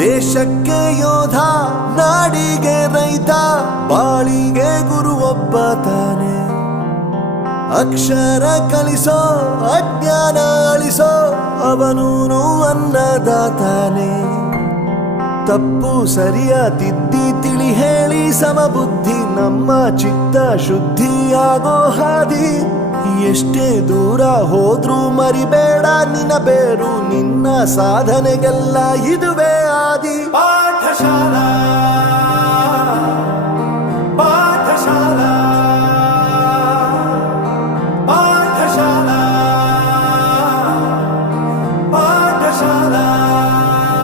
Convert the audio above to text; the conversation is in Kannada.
ದೇಶಕ್ಕೆ ಯೋಧ, ನಾಡಿಗೆ ರೈತ, ಬಾಳಿಗೆ ಗುರು ಒಬ್ಬ ತಾನೆ. ಅಕ್ಷರ ಕಲಿಸೋ, ಅಜ್ಞಾನ ಅಳಿಸೋ, ಅವನೂನು ಅನ್ನದಾತಾನೆ. ತಪ್ಪು ಸರಿಯ ತಿದ್ದಿ ತಿಳಿ ಹೇಳಿ ಸಮಬುದ್ಧಿ ನಮ್ಮ ಚಿತ್ತ ಶುದ್ಧಿಯಾಗೋ ಹಾದಿ. ಎಷ್ಟೇ ದೂರ ಹೋದ್ರೂ ಮರಿಬೇಡ ನಿನ್ನ ಬೇರು, ನಿನ್ನ ಸಾಧನೆಗೆಲ್ಲ ಇದುವೇ ಆದಿ. ಪಾಠಶಾಲಾ